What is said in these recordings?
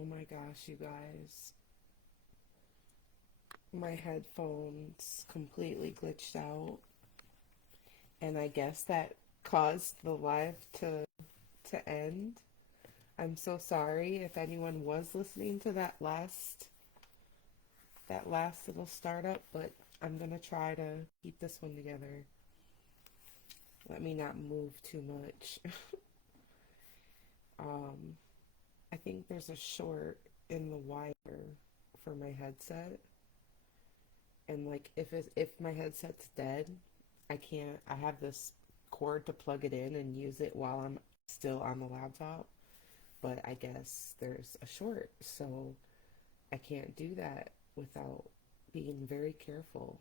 Oh my gosh, you guys. My headphones completely glitched out, and I guess that caused the live to end. I'm so sorry if anyone was listening to that last little startup, but I'm gonna try to keep this one together. Let me not move too much. um, I think there's a short in the wire for my headset, and like if my headset's dead, I can't. I have this cord to plug it in and use it while I'm still on the laptop, but I guess there's a short, so I can't do that without being very careful.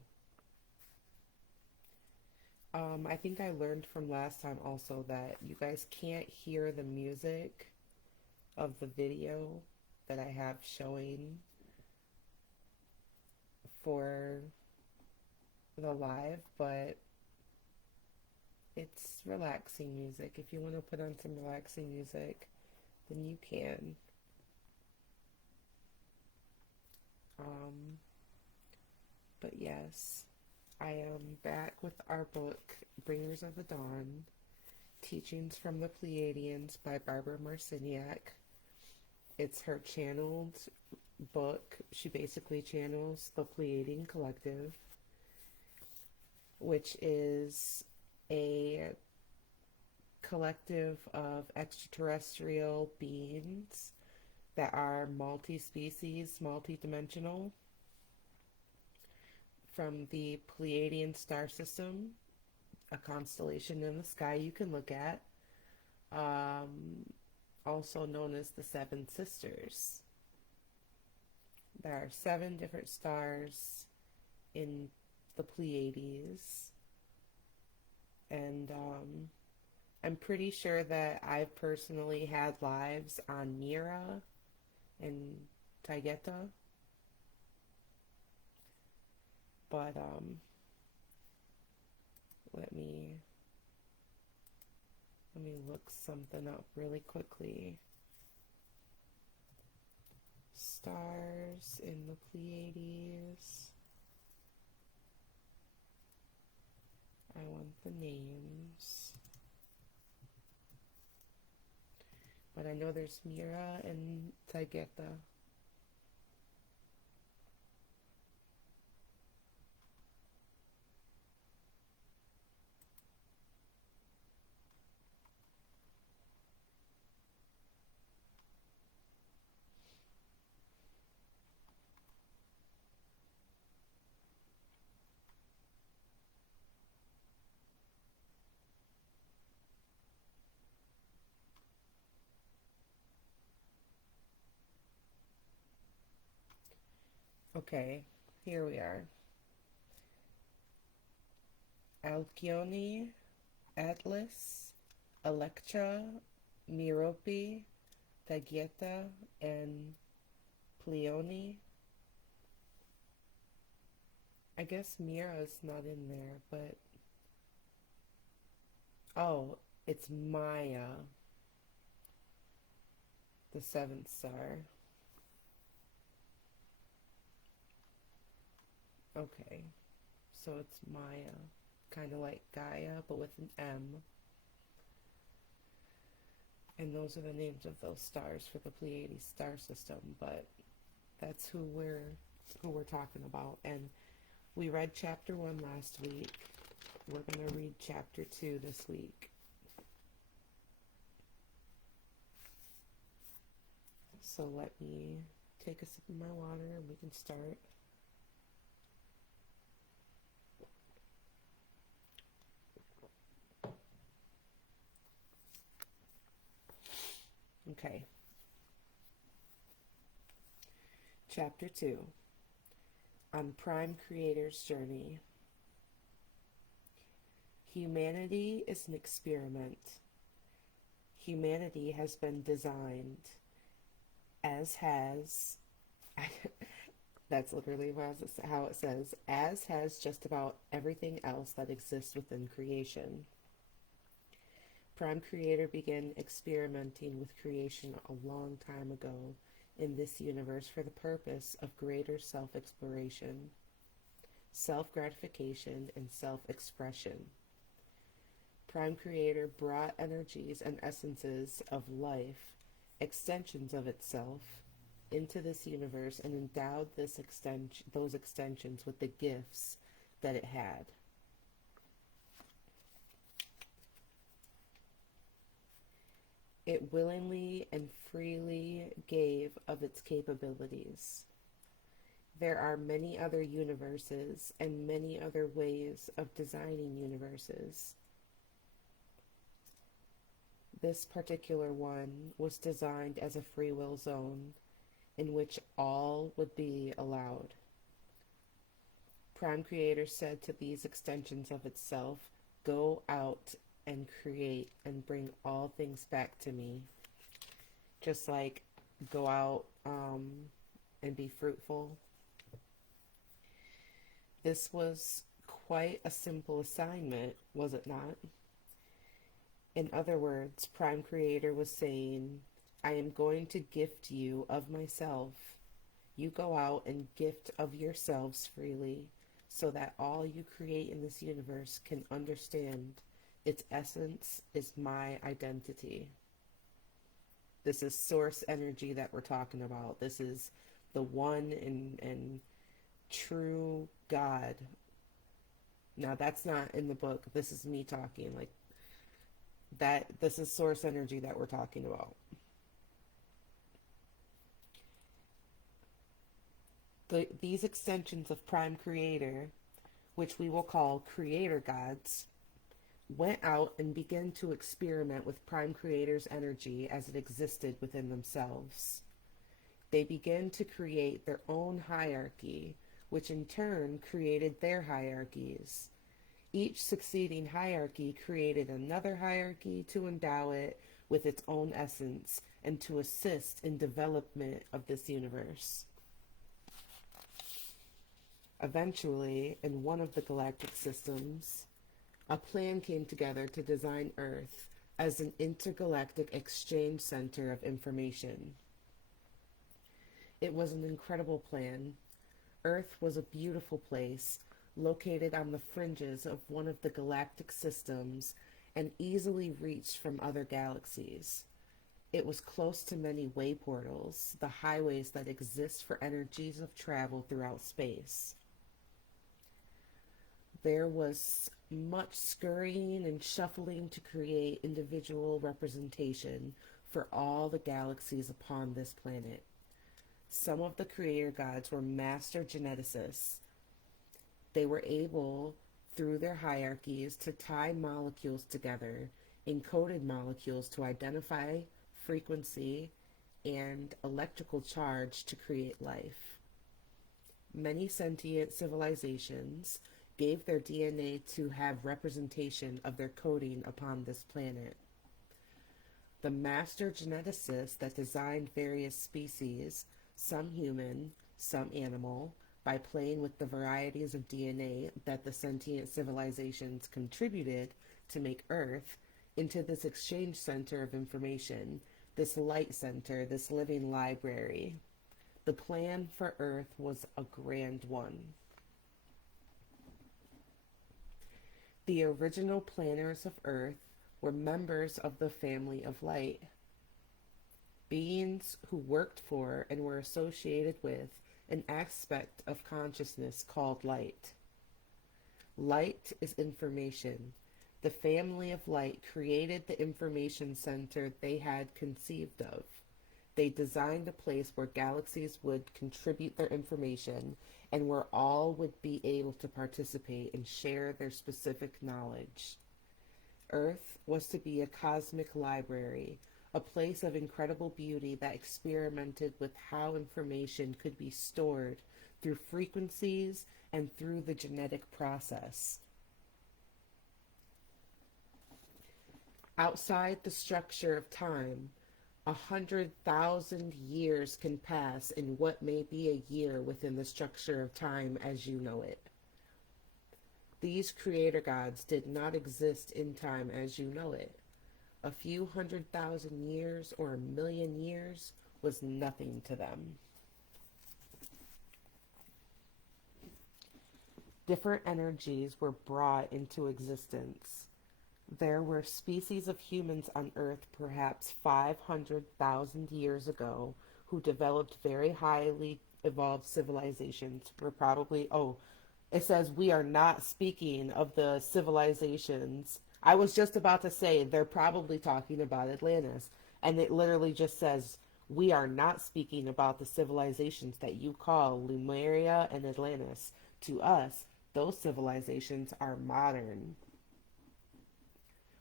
I think I learned from last time also that you guys can't hear the music of the video that I have showing for the live, but it's relaxing music. If you want to put on some relaxing music, then you can. Um, but yes, I am back with our book, Bringers of the Dawn, Teachings from the Pleiadians by Barbara Marciniak. It's her channeled book. She basically channels the Pleiadian Collective, which is a collective of extraterrestrial beings that are multi-species, multi-dimensional from the Pleiadian star system, a constellation in the sky you can look at, um, also known as the Seven Sisters. There are 7 different stars in the Pleiades, and I'm pretty sure that I've personally had lives on Mira and Taygeta, but let me let me look something up really quickly. Stars in the Pleiades. I want the names. But I know there's Mira and Taygeta. Okay, here we are. Alcyone, Atlas, Electra, Merope, Taygeta, and Pleione. I guess Mira's not in there, but oh, it's Maya, the 7th star. Okay, so it's Maya, kind of like Gaia, but with an M. And those are the names of those stars for the Pleiades star system, but that's who we're talking about. And we read chapter 1 last week. We're going to read chapter 2 this week. So let me take a sip of my water and we can start. Okay. Chapter 2, on Prime Creator's Journey. Humanity is an experiment. Humanity has been designed, as has, that's literally how it says, as has just about everything else that exists within creation. Prime Creator began experimenting with creation a long time ago in this universe for the purpose of greater self-exploration, self-gratification, and self-expression. Prime Creator brought energies and essences of life, extensions of itself, into this universe and endowed those extensions with the gifts that it had. It willingly and freely gave of its capabilities. There are many other universes and many other ways of designing universes. This particular one was designed as a free will zone in which all would be allowed. Prime Creator said to these extensions of itself, "Go out and create and bring all things back to me." Just like go out and be fruitful. This was quite a simple assignment, was it not? In other words, Prime Creator was saying, I am going to gift you of myself. You go out and gift of yourselves freely, so that all you create in this universe can understand its essence is my identity. This is source energy that we're talking about. This is the one and true God. Now that's not in the book. This is me talking. Like that. This is source energy that we're talking about. These extensions of Prime Creator, which we will call Creator Gods, went out and began to experiment with Prime Creator's energy as it existed within themselves. They began to create their own hierarchy, which in turn created their hierarchies. Each succeeding hierarchy created another hierarchy to endow it with its own essence and to assist in development of this universe. Eventually, in one of the galactic systems, a plan came together to design Earth as an intergalactic exchange center of information. It was an incredible plan. Earth was a beautiful place, located on the fringes of one of the galactic systems and easily reached from other galaxies. It was close to many way portals, the highways that exist for energies of travel throughout space. There was much scurrying and shuffling to create individual representation for all the galaxies upon this planet. Some of the creator gods were master geneticists. They were able, through their hierarchies, to tie molecules together, encoded molecules to identify frequency and electrical charge to create life. Many sentient civilizations gave their DNA to have representation of their coding upon this planet. The master geneticists that designed various species, some human, some animal, by playing with the varieties of DNA that the sentient civilizations contributed to make Earth into this exchange center of information, this light center, this living library. The plan for Earth was a grand one. The original planners of Earth were members of the family of light, beings who worked for and were associated with an aspect of consciousness called light. Light is information. The family of light created the information center they had conceived of. They designed a place where galaxies would contribute their information and where all would be able to participate and share their specific knowledge. Earth was to be a cosmic library, a place of incredible beauty that experimented with how information could be stored through frequencies and through the genetic process. Outside the structure of time, 100,000 years can pass in what may be a year within the structure of time as you know it. These creator gods did not exist in time as you know it. A few 100,000 years or 1,000,000 years was nothing to them. Different energies were brought into existence. There were species of humans on Earth perhaps 500,000 years ago who developed very highly evolved civilizations. We're probably, oh, it says we are not speaking of the civilizations. I was just about to say they're probably talking about Atlantis. And it literally just says we are not speaking about the civilizations that you call Lemuria and Atlantis. To us, those civilizations are modern.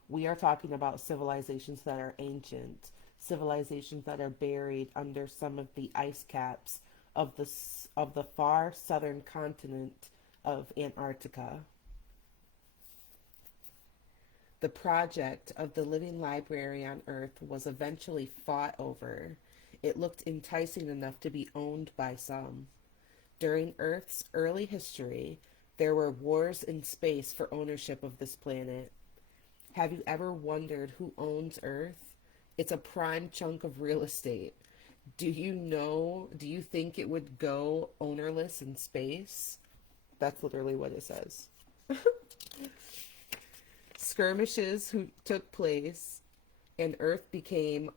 We are talking about civilizations that are ancient, civilizations that are buried under some of the ice caps of the far southern continent of Antarctica. The project of the living library on Earth was eventually fought over. It looked enticing enough to be owned by some. During Earth's early history, there were wars in space for ownership of this planet. Have you ever wondered who owns Earth? It's a prime chunk of real estate. Do you think it would go ownerless in space? That's literally what it says. Skirmishes took place, and Earth became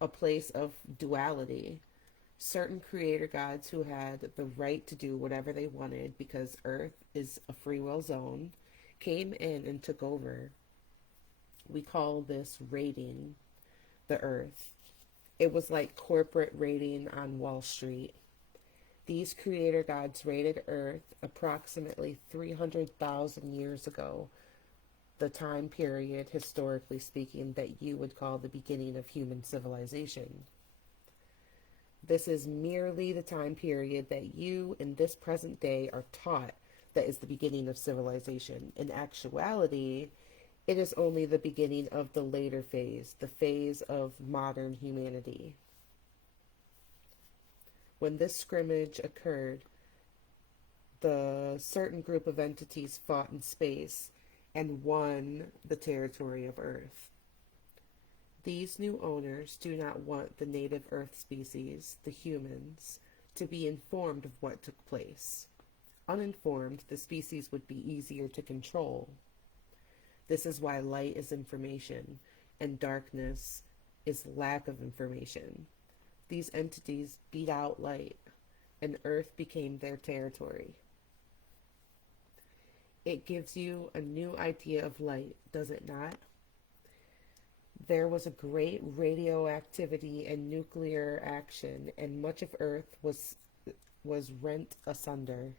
a place of duality. Certain creator gods who had the right to do whatever they wanted because Earth is a free will zone came in and took over. We call this raiding the Earth. It was like corporate raiding on Wall Street. These creator gods raided Earth approximately 300,000 years ago, the time period, historically speaking, that you would call the beginning of human civilization. This is merely the time period that you, in this present day, are taught that is the beginning of civilization. In actuality, it is only the beginning of the later phase, the phase of modern humanity. When this scrimmage occurred, the certain group of entities fought in space and won the territory of Earth. These new owners do not want the native Earth species, the humans, to be informed of what took place. Uninformed, the species would be easier to control. This is why light is information and darkness is lack of information. These entities beat out light, and Earth became their territory. It gives you a new idea of light, does it not? There was a great radioactivity and nuclear action, and much of Earth was rent asunder.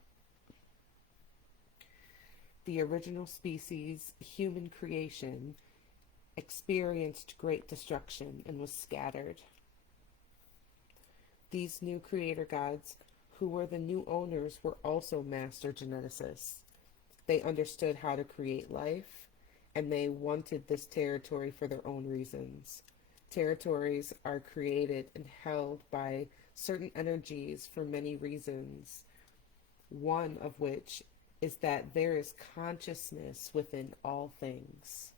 The original species, human creation, experienced great destruction and was scattered. These new creator gods, who were the new owners, were also master geneticists. They understood how to create life, and they wanted this territory for their own reasons. Territories are created and held by certain energies for many reasons, one of which is that there is consciousness within all things.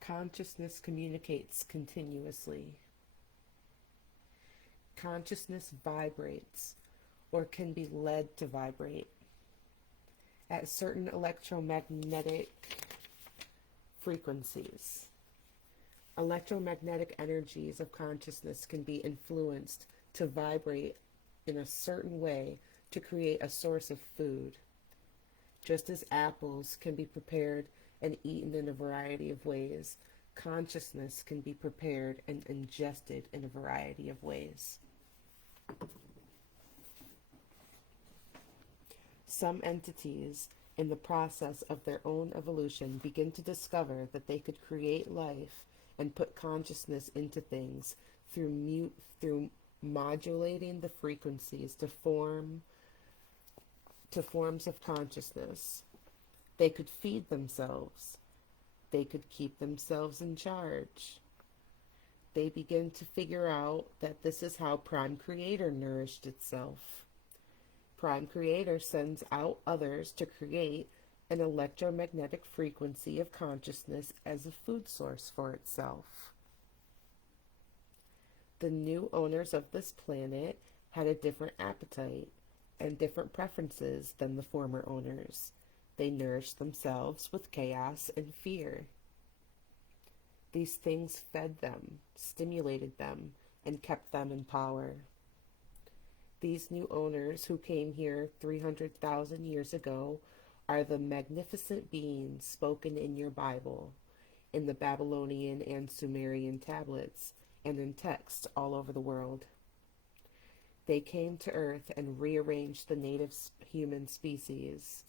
Consciousness communicates continuously. Consciousness vibrates, or can be led to vibrate, at certain electromagnetic frequencies. Electromagnetic energies of consciousness can be influenced to vibrate in a certain way to create a source of food. Just as apples can be prepared and eaten in a variety of ways, consciousness can be prepared and ingested in a variety of ways. Some entities, in the process of their own evolution, begin to discover that they could create life and put consciousness into things through modulating the frequencies to forms of consciousness. They could feed themselves. They could keep themselves in charge. They begin to figure out that this is how Prime Creator nourished itself. Prime Creator sends out others to create an electromagnetic frequency of consciousness as a food source for itself. The new owners of this planet had a different appetite and different preferences than the former owners. They nourished themselves with chaos and fear. These things fed them, stimulated them, and kept them in power. These new owners who came here 300,000 years ago are the magnificent beings spoken in your Bible, in the Babylonian and Sumerian tablets, and in texts all over the world. They came to Earth and rearranged the native human species.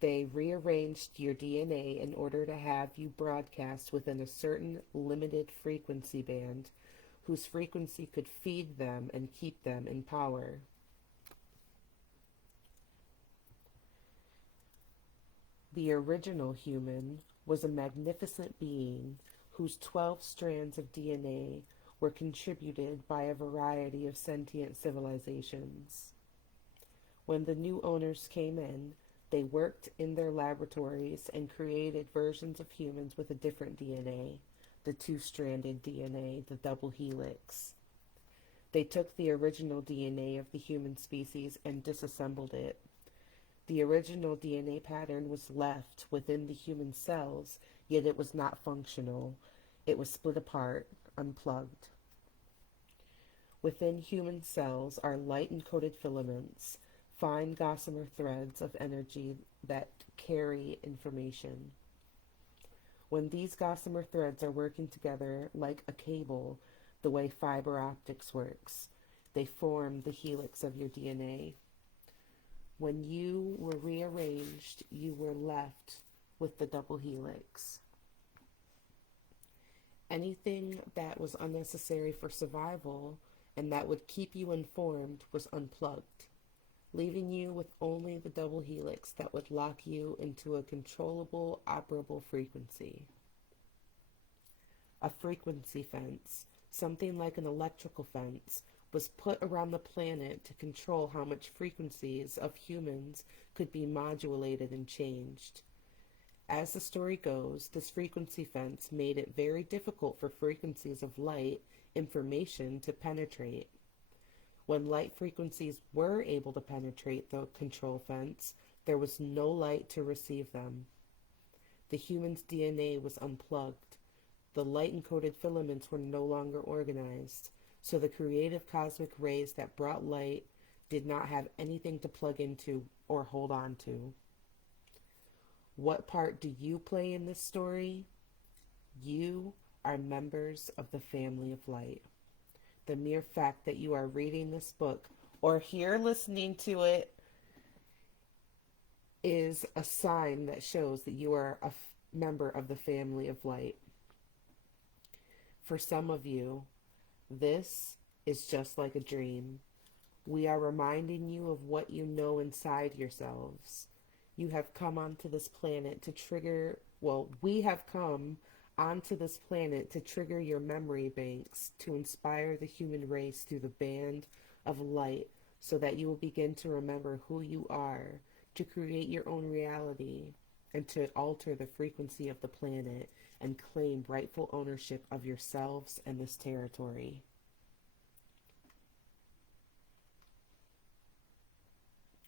They rearranged your DNA in order to have you broadcast within a certain limited frequency band whose frequency could feed them and keep them in power. The original human was a magnificent being whose 12 strands of DNA were contributed by a variety of sentient civilizations. When the new owners came in, they worked in their laboratories and created versions of humans with a different DNA, the two-stranded DNA, the double helix. They took the original DNA of the human species and disassembled it. The original DNA pattern was left within the human cells, yet it was not functional. It was split apart, unplugged. Within human cells are light-encoded filaments, fine gossamer threads of energy that carry information. When these gossamer threads are working together like a cable, the way fiber optics works, they form the helix of your DNA. When you were rearranged, you were left with the double helix. Anything that was unnecessary for survival and that would keep you informed was unplugged, leaving you with only the double helix that would lock you into a controllable, operable frequency. A frequency fence, something like an electrical fence, was put around the planet to control how much frequencies of humans could be modulated and changed. As the story goes, this frequency fence made it very difficult for frequencies of light information to penetrate. When light frequencies were able to penetrate the control fence, there was no light to receive them. The human's DNA was unplugged. The light-encoded filaments were no longer organized, so the creative cosmic rays that brought light did not have anything to plug into or hold on to. What part do you play in this story? You are members of the family of light. The mere fact that you are reading this book or here listening to it is a sign that shows that you are a member of the family of light. For some of you, this is just like a dream. We are reminding you of what you know inside yourselves. You have come onto this planet to trigger, we have come onto this planet to trigger your memory banks, to inspire the human race through the band of light so that you will begin to remember who you are, to create your own reality, and to alter the frequency of the planet and claim rightful ownership of yourselves and this territory.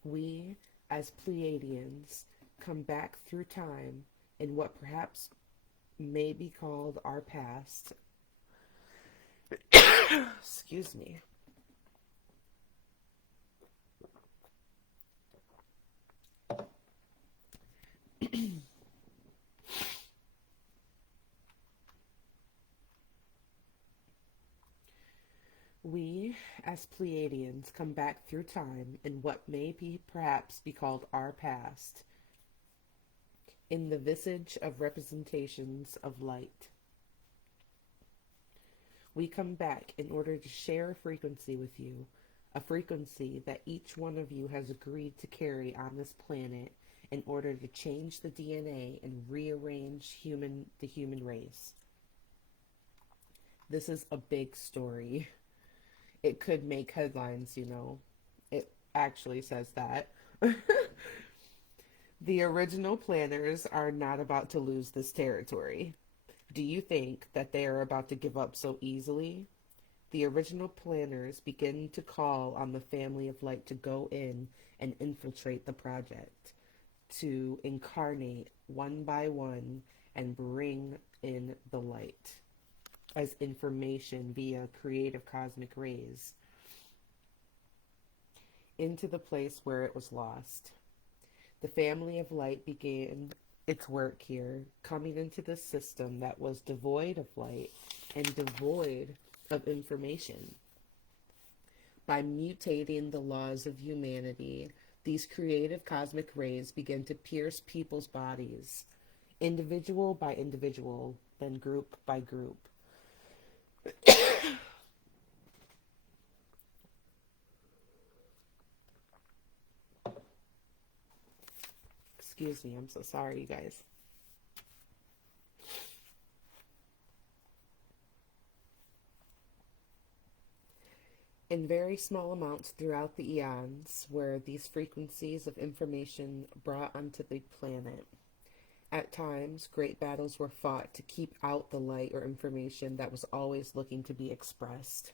We, as Pleiadians, come back through time in what perhaps may be called our past. Excuse me. We, as Pleiadians, come back through time in what may be perhaps be called our past, in the visage of representations of light. We come back in order to share a frequency with you, a frequency that each one of you has agreed to carry on this planet in order to change the DNA and rearrange the human race. This is a big story. It could make headlines, you know. It actually says that. The original planners are not about to lose this territory. Do you think that they are about to give up so easily? The original planners begin to call on the family of light to go in and infiltrate the project, to incarnate one by one and bring in the light as information via creative cosmic rays into the place where it was lost. The family of light began its work here, coming into the system that was devoid of light and devoid of information. By mutating the laws of humanity, these creative cosmic rays begin to pierce people's bodies, individual by individual, then group by group. Excuse me, I'm so sorry, you guys. In very small amounts throughout the eons were these frequencies of information brought onto the planet. At times, great battles were fought to keep out the light or information that was always looking to be expressed.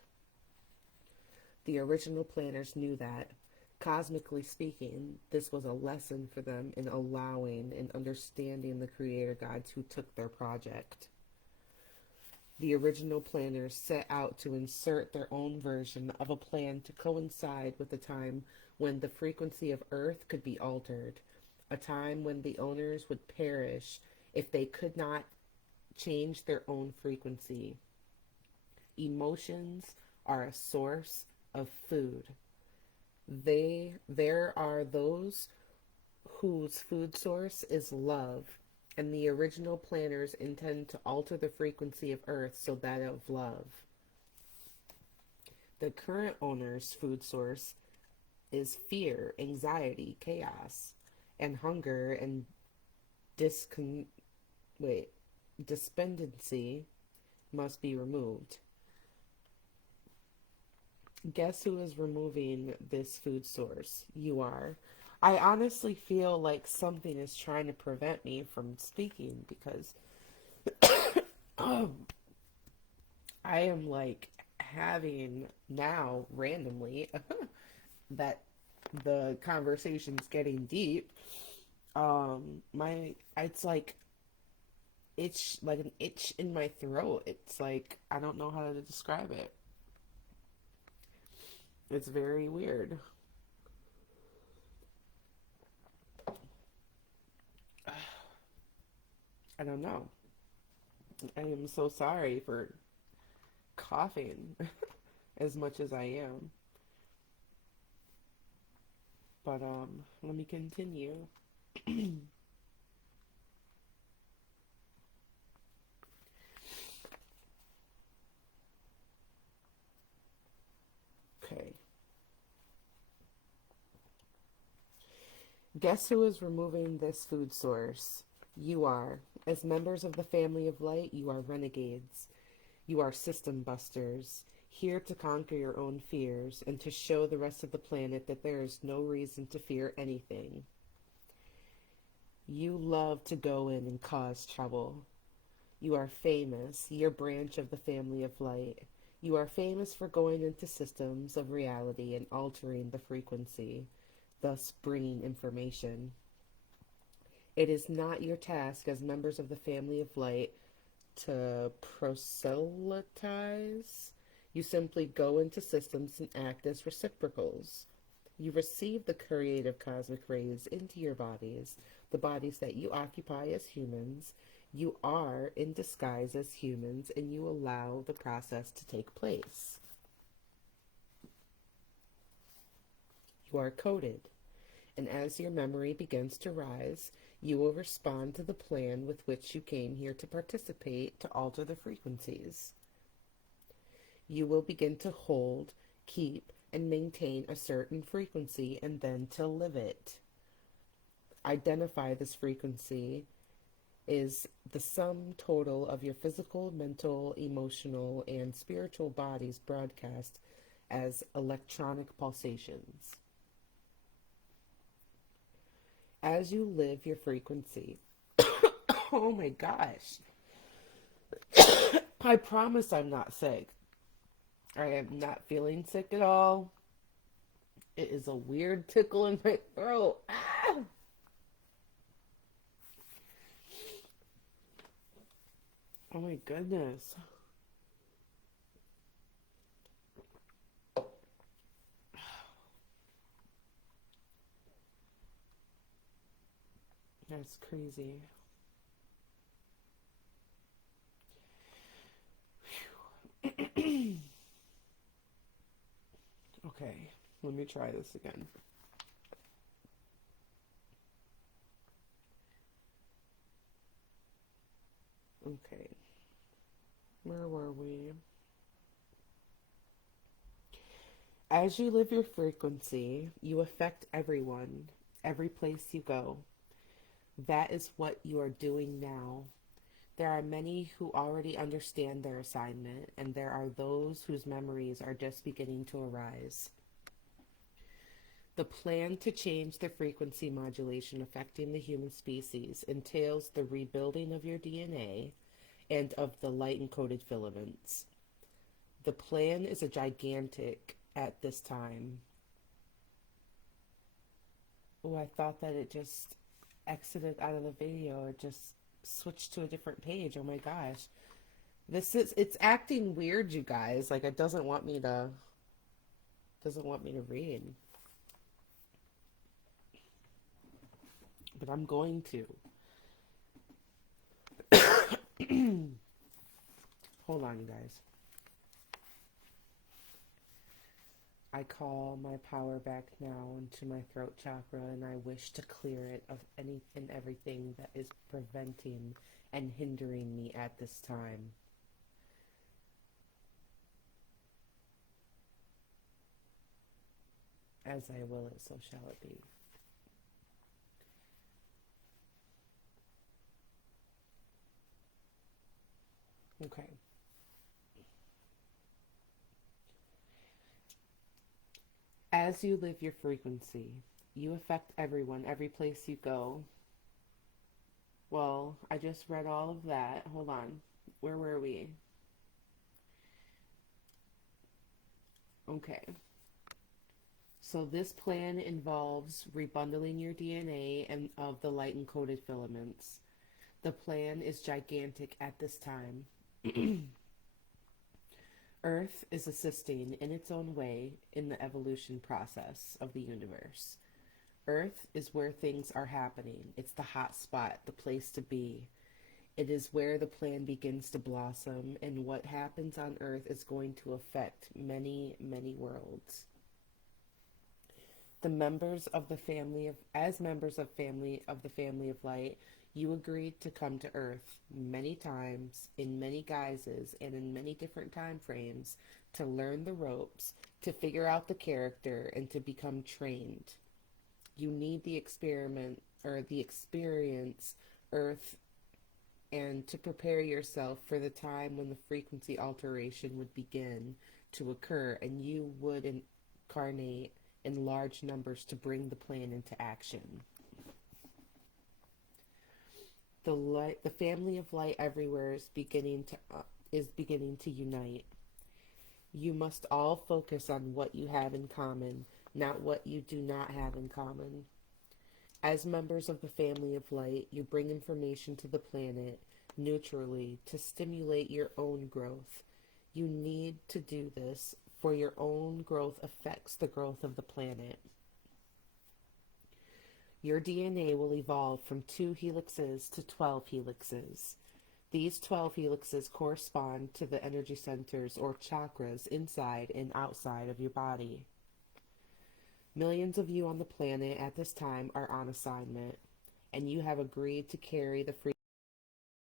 The original planners knew that, cosmically speaking, this was a lesson for them in allowing and understanding the creator gods who took their project. The original planners set out to insert their own version of a plan to coincide with a time when the frequency of Earth could be altered, a time when the owners would perish if they could not change their own frequency. Emotions are a source of food. There are those whose food source is love, and the original planners intend to alter the frequency of Earth so that of love. The current owner's food source is fear, anxiety, chaos, and hunger and despondency must be removed. Guess who is removing this food source? You are. I honestly feel like something is trying to prevent me from speaking because I am like having now randomly that the conversation's getting deep. It's like an itch in my throat. It's like I don't know how to describe it. It's very weird. I don't know. I am so sorry for coughing as much as I am. But let me continue. Okay. Guess who is removing this food source? You are. As members of the family of light, you are renegades. You are system busters, here to conquer your own fears and to show the rest of the planet that there is no reason to fear anything. You love to go in and cause trouble. You are famous, your branch of the family of light. You are famous for going into systems of reality and altering the frequency, thus bringing information. It is not your task as members of the family of light to proselytize. You simply go into systems and act as reciprocals. You receive the creative cosmic rays into your bodies, the bodies that you occupy as humans. You are in disguise as humans, and you allow the process to take place. You are coded, and as your memory begins to rise, you will respond to the plan with which you came here to participate to alter the frequencies. You will begin to hold, keep, and maintain a certain frequency and then to live it. Identify this frequency is the sum total of your physical, mental, emotional, and spiritual bodies broadcast as electronic pulsations. As you live your frequency, oh my gosh, I promise I'm not sick. I am not feeling sick at all. It is a weird tickle in my throat. Ah! Oh my goodness. That's crazy. Okay, let me try this again. Okay, where were we? As you live your frequency, you affect everyone, every place you go. That is what you are doing now. There are many who already understand their assignment, and there are those whose memories are just beginning to arise. The plan to change the frequency modulation affecting the human species entails the rebuilding of your DNA and of the light encoded filaments. The plan is a gigantic at this time. Oh, I thought that it just exited out of the video. It just switched to a different page. Oh my gosh. It's acting weird, you guys. Like it doesn't want me to read. But I'm going to. Hold on, you guys. I call my power back now into my throat chakra, and I wish to clear it of any and everything that is preventing and hindering me at this time. As I will it, so shall it be. Okay. As you live your frequency, you affect everyone, every place you go. Well, I just read all of that. Hold on. Where were we? Okay. So this plan involves rebundling your DNA and of the light encoded filaments. The plan is gigantic at this time. Earth is assisting in its own way in the evolution process of the universe. Earth is where things are happening. It's the hot spot, the place to be. It is where the plan begins to blossom, and what happens on Earth is going to affect many, many worlds. As members of the family of light, you agreed to come to Earth many times, in many guises, and in many different time frames, to learn the ropes, to figure out the character, and to become trained. You need the experience Earth, and to prepare yourself for the time when the frequency alteration would begin to occur, and you would incarnate in large numbers to bring the plan into action. The family of light everywhere is beginning to unite. You must all focus on what you have in common, not what you do not have in common. As members of the family of light, you bring information to the planet neutrally to stimulate your own growth. You need to do this, for your own growth affects the growth of the planet. Your DNA will evolve from 2 helixes to 12 helixes. These 12 helixes correspond to the energy centers or chakras inside and outside of your body. Millions of you on the planet at this time are on assignment, and you have agreed to carry the